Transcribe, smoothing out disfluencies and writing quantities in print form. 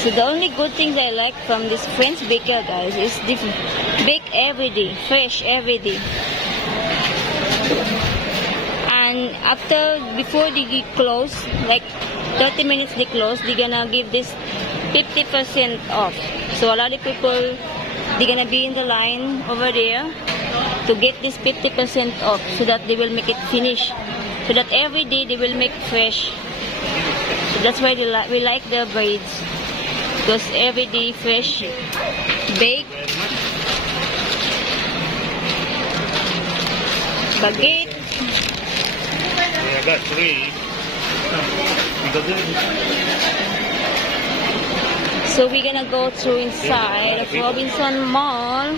So the only good thing that I like from this French baker, guys, is they bake every day, fresh every day. And before they close, like 30 minutes they close, they're gonna give this 50% off. So a lot of people, they're gonna be in the line over there to get this 50% off, so that they will make it finish, so that every day they will make fresh. So that's why we like the braids, because every day fresh bake. Baguette. I got 3. So we're gonna go through inside of Robinson Mall.